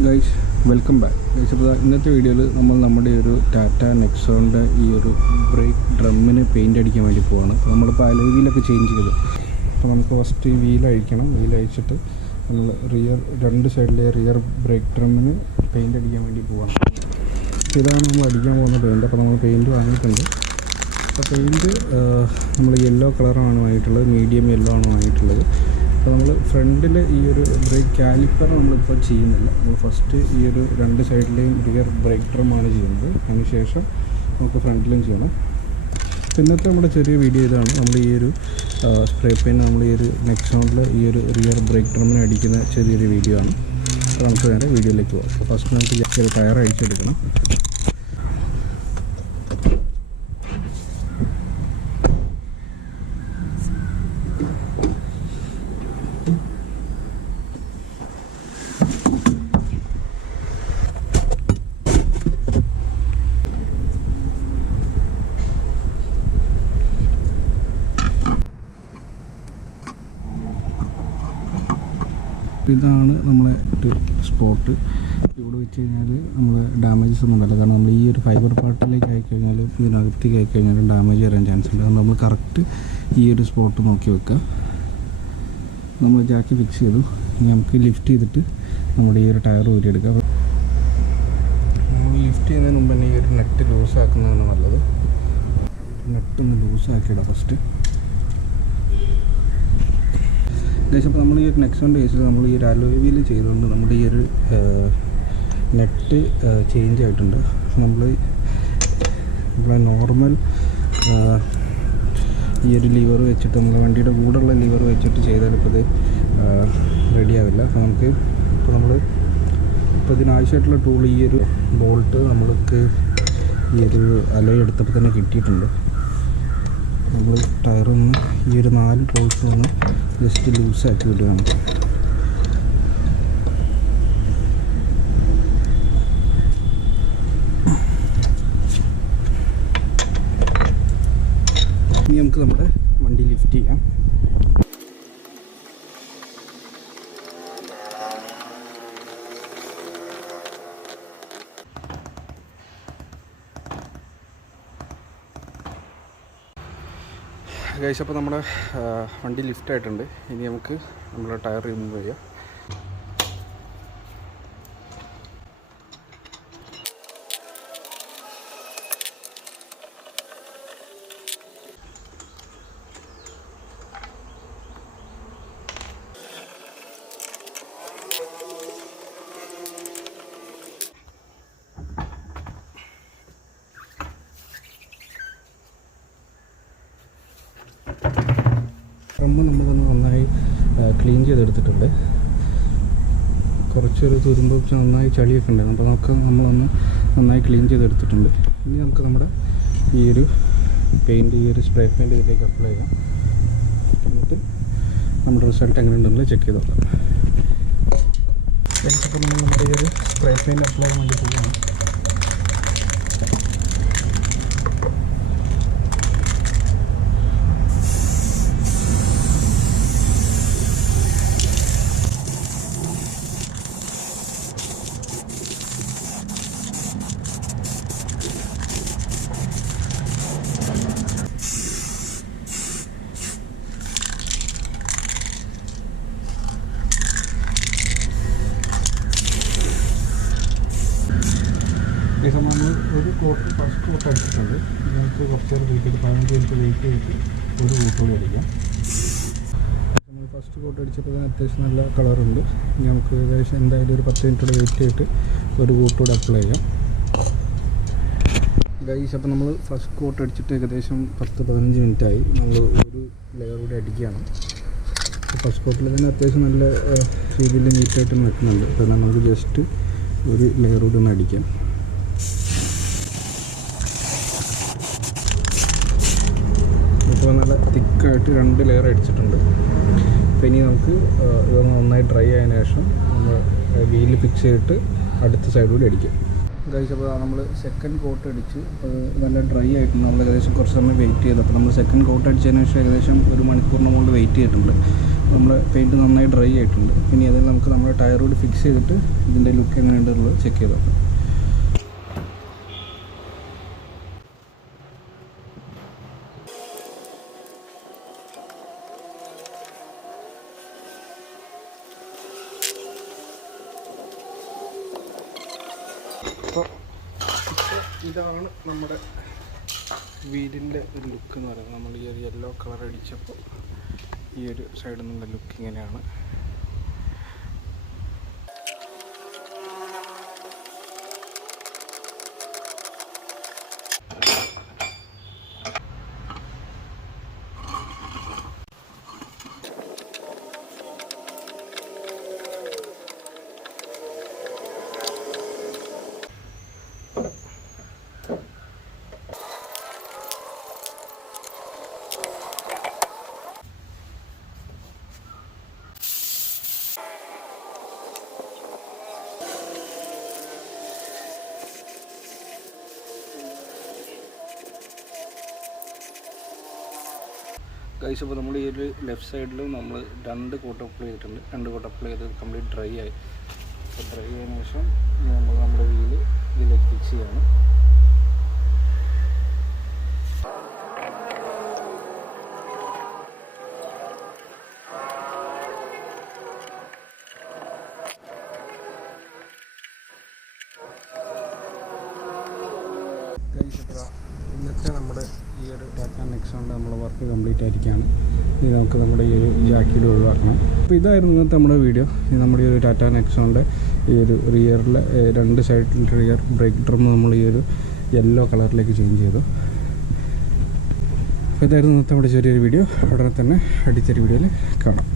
Guys welcome back guys. അപ്പോൾ ഇന്നത്തെ വീഡിയോയിൽ നമ്മൾ നമ്മുടെ ഒരു ടാറ്റ നെക്സോണിൻ്റെ ഈ ഒരു ബ്രേക്ക് ഡ്രമ്മിന് പെയിൻ്റ് അടിക്കാൻ വേണ്ടി പോവാണ്. അപ്പോൾ നമ്മളിപ്പോൾ അലോയ് വീലൊക്കെ ചേഞ്ച് ചെയ്തു. അപ്പോൾ നമുക്ക് ഫസ്റ്റ് ഈ വീൽ അഴിക്കണം. വീൽ അഴിച്ചിട്ട് നമ്മൾ രണ്ട് സൈഡിലെ റിയർ ബ്രേക്ക് ഡ്രമ്മിന് പെയിൻ്റ് അടിക്കാൻ വേണ്ടി പോവാണ്. ഇതാണ് നമ്മൾ അടിക്കാൻ പോകുന്ന പെയിൻറ്റ്. അപ്പോൾ നമ്മൾ പെയിൻറ്റ് വാങ്ങിയിട്ടുണ്ട്. അപ്പോൾ പെയിൻറ്റ് നമ്മൾ യെല്ലോ കളറാണ് വാങ്ങിയിട്ടുള്ളത്, മീഡിയം യെല്ലോ ആണ് വാങ്ങിയിട്ടുള്ളത്. അപ്പോൾ നമ്മൾ ഫ്രണ്ടിൽ ഈ ഒരു ബ്രേക്ക് കാലിപ്പർ നമ്മളിപ്പോൾ ചെയ്യുന്നില്ല. നമ്മൾ ഫസ്റ്റ് ഈ ഒരു രണ്ട് സൈഡിലെയും റിയർ ബ്രേക്ക് ഡ്രമ്മാണ് ചെയ്യുന്നത്. അതിനുശേഷം നമുക്ക് ഫ്രണ്ടിലും ചെയ്യണം. ഇന്നത്തെ നമ്മുടെ ചെറിയ വീഡിയോ ഇതാണ്. നമ്മൾ ഈ ഒരു സ്പ്രേ പെയിൻറ്റ് നമ്മൾ ഈ ഒരു നെക്സോണിൽ ഈ ഒരു റിയർ ബ്രേക്ക് ഡ്രമ്മിന് അടിക്കുന്ന ചെറിയൊരു വീഡിയോ ആണ്. അപ്പോൾ നമുക്ക് നേരെ വീഡിയോയിലേക്ക് പോകാം. അപ്പോൾ ഫസ്റ്റ് നമുക്ക് ഒരു ടയർ അഴിച്ചെടുക്കണം. ഇതാണ് നമ്മളെ ഒരു സ്പോട്ട്. ഇവിടെ വെച്ച് കഴിഞ്ഞാൽ നമ്മൾ ഡാമേജസ് ഒന്നും ഉണ്ടാവില്ല. കാരണം നമ്മൾ ഈ ഒരു ഫൈബർ പാർട്ടിലേക്ക് ആയിക്കഴിഞ്ഞാൽ ഇതിനകത്തേക്ക് ആയിക്കഴിഞ്ഞാൽ ഡാമേജ് വരാൻ ചാൻസ് ഉണ്ട്. അതുകൊണ്ട് നമ്മൾ കറക്റ്റ് ഈ ഒരു സ്പോട്ട് നോക്കി വെക്കുക. നമ്മൾ ജാക്കി ഫിക്സ് ചെയ്തു. ഇനി നമുക്ക് ലിഫ്റ്റ് ചെയ്തിട്ട് നമ്മുടെ ഈ ഒരു ടയർ ഊരിയെടുക്കാം. നമ്മൾ ലിഫ്റ്റ് ചെയ്യുന്നതിന് മുമ്പ് തന്നെ ഈ ഒരു നെറ്റ് ലൂസാക്കുന്നതാണ് നല്ലത്. നെറ്റൊന്ന് ലൂസാക്കിയിടാം ഫസ്റ്റ്. അപ്പോൾ നമ്മൾ ഈ ഒരു നെക്സോണിൻ്റെ കേസിൽ നമ്മൾ ഈ ഒരു അലോയ് വീൽ ചെയ്തുകൊണ്ട് നമ്മുടെ ഈ ഒരു നെറ്റ് ചേഞ്ച് ആയിട്ടുണ്ട്. നമ്മളെ നോർമൽ ഈ ഒരു ലിവർ വെച്ചിട്ട് നമ്മളെ വണ്ടിയുടെ കൂടെയുള്ള ലിവർ വെച്ചിട്ട് ചെയ്താൽ ഇപ്പോൾ ഇത് റെഡി ആവില്ല. അപ്പോൾ നമ്മൾ ഇതിനാവശ്യമായിട്ടുള്ള ടൂൾ ഈ ഒരു ബോൾട്ട് നമ്മൾക്ക് ഈ ഒരു അലോയ് എടുത്തപ്പോൾ തന്നെ കിട്ടിയിട്ടുണ്ട്. നമ്മൾ ടയറൊന്ന് ഈ ഒരു 4 ടോൾസ് ഒന്ന് ജസ്റ്റ് ലൂസാക്കി വിടുകയാണ്. ഇനി നമുക്ക് നമ്മുടെ വണ്ടി ലിഫ്റ്റ് ചെയ്യാം. ഗൈസ്, അപ്പോൾ നമ്മുടെ വണ്ടി ലിഫ്റ്റ് ആയിട്ടുണ്ട്. ഇനി നമുക്ക് നമ്മുടെ ടയർ റിമൂവ് ചെയ്യാം. ഡ്രമ്മ് നമ്മളൊന്ന് നന്നായി ക്ലീൻ ചെയ്തെടുത്തിട്ടുണ്ട്. കുറച്ചൊരു തുരുമ്പ് വെച്ച് നന്നായി ചളിയൊക്കെ ഉണ്ടായിരുന്നു. അപ്പോൾ നമ്മളൊന്ന് നന്നായി ക്ലീൻ ചെയ്തെടുത്തിട്ടുണ്ട്. ഇനി നമുക്ക് നമ്മുടെ ഈ ഒരു പെയിൻറ്റ്, ഈ ഒരു സ്പ്രേ പെയിൻറ്റ് ഇതിലേക്ക് അപ്ലൈ ചെയ്യാം. എന്നിട്ട് നമ്മുടെ റിസൾട്ട് എങ്ങനെ ഉണ്ടെന്നുള്ളത് ചെക്ക് ചെയ്ത് നോക്കാം. അപ്പോൾ നമ്മൾ നമ്മുടെ ഈ ഒരു സ്പ്രേ പെയിൻറ്റ് അപ്ലൈ ചെയ്യാൻ വേണ്ടി പോവുകയാണ്. നമ്മൾ ഒരു കോട്ട് ഫസ്റ്റ് കോട്ട് അടിച്ചിട്ടുണ്ട്. നമുക്ക് കുറച്ച് നേരം വെയിറ്റ് ചെയ്ത് 15 മിനിറ്റ് വെയിറ്റ് ചെയ്തിട്ട് ഒരു കോട്ട് കൂടി അടിക്കാം. നമ്മൾ ഫസ്റ്റ് കോട്ട് അടിച്ചപ്പോൾ തന്നെ അത്യാവശ്യം നല്ല കളറുണ്ട്. ഇനി നമുക്ക് ഏകദേശം എന്തായാലും ഒരു 10 മിനിറ്റ് വെയിറ്റ് ചെയ്തിട്ട് ഒരു കോട്ട് കൂടി അപ്ലൈ ചെയ്യാം. ഗൈസ്, അപ്പോൾ നമ്മൾ ഫസ്റ്റ് കോട്ട് അടിച്ചിട്ട് ഏകദേശം 10-15 മിനിറ്റായി. നമ്മൾ ഒരു ലെയർ കൂടി അടിക്കുകയാണ്. ഫസ്റ്റ് കോട്ടിൽ തന്നെ അത്യാവശ്യം നല്ല രീതിയിൽ നീറ്റായിട്ട് നിൽക്കുന്നുണ്ട്. അപ്പോൾ നമുക്ക് ജസ്റ്റ് ഒരു ലെയർ കൂടി ഒന്ന് അടിക്കാം. അപ്പോൾ നല്ല തിക്കായിട്ട് 2 ലെയർ അടിച്ചിട്ടുണ്ട്. അപ്പോൾ ഇനി നമുക്ക് ഇതൊന്ന് നന്നായി ഡ്രൈ ആയതിനു ശേഷം നമ്മൾ വീല് ഫിക്സ് ചെയ്തിട്ട് അടുത്ത സൈഡ് കൂടി അടിക്കാം. ഗൈസ്, അപ്പോൾ നമ്മൾ സെക്കൻഡ് കോട്ട് അടിച്ച് നല്ല ഡ്രൈ ആയിട്ടുണ്ട്. നമ്മൾ ഏകദേശം കുറച്ച് സമയം വെയിറ്റ് ചെയ്തു. അപ്പോൾ നമ്മൾ സെക്കൻഡ് കോട്ട് അടിച്ചതിന് ശേഷം ഏകദേശം 1 മണിക്കൂറിന് മുകളിൽ വെയിറ്റ് ചെയ്തിട്ടുണ്ട്. നമ്മൾ പെയിൻറ്റ് നന്നായി ഡ്രൈ ആയിട്ടുണ്ട്. ഇനി അതിൽ നമുക്ക് നമ്മുടെ ടയറോട് ഫിക്സ് ചെയ്തിട്ട് ഇതിൻ്റെ ലുക്ക് എങ്ങനെയുണ്ടെന്നുള്ളത് ചെക്ക് ചെയ്ത് നോക്കാം. അപ്പോൾ ഇതാണ് നമ്മുടെ വീടിൻ്റെ ഒരു ലുക്ക് എന്ന് പറയുന്നത്. നമ്മൾ ഈ ഒരു യെല്ലോ കളർ അടിച്ചപ്പോൾ ഈ ഒരു സൈഡിൽ നിന്നുള്ള ലുക്ക് ഇങ്ങനെയാണ്. ഗൈസ്, അപ്പോൾ നമ്മൾ ഈ ഒരു ലെഫ്റ്റ് സൈഡിലും നമ്മൾ 2 കോട്ട് അപ്ലൈ ചെയ്തിട്ടുണ്ട്. 2 കോട്ട് അപ്ലൈ ചെയ്ത് കംപ്ലീറ്റ് ഡ്രൈ ആയി. അപ്പോൾ ഡ്രൈ ആയതിനു ശേഷം നമ്മൾ നമ്മുടെ വീല് ഇതിലേക്ക് ഫിക്സ് ചെയ്യാണ്. ഇന്നത്തെ നമ്മുടെ ഈ ഒരു ടാറ്റ നെക്സോണിൻ്റെ നമ്മളെ വർക്ക് കംപ്ലീറ്റ് ആയിരിക്കുകയാണ്. ഇനി നമുക്ക് നമ്മുടെ ഈ ഒരു ജാക്കിൽ ഒഴിവാക്കണം. അപ്പോൾ ഇതായിരുന്നു ഇന്നത്തെ നമ്മുടെ വീഡിയോ. ഇത് നമ്മുടെ ഈ ഒരു ടാറ്റ നെക്സോണിൻ്റെ ഈ ഒരു റിയറിലെ 2 സൈഡിൽ റിയർ ബ്രേക്ക് ഡ്രം നമ്മൾ ഈ ഒരു യെല്ലോ കളറിലേക്ക് ചേഞ്ച് ചെയ്തു. അപ്പോൾ ഇതായിരുന്നു ഇന്നത്തെ നമ്മുടെ ചെറിയൊരു വീഡിയോ. ഉടനെ തന്നെ അടുത്തൊരു വീഡിയോയിൽ കാണാം.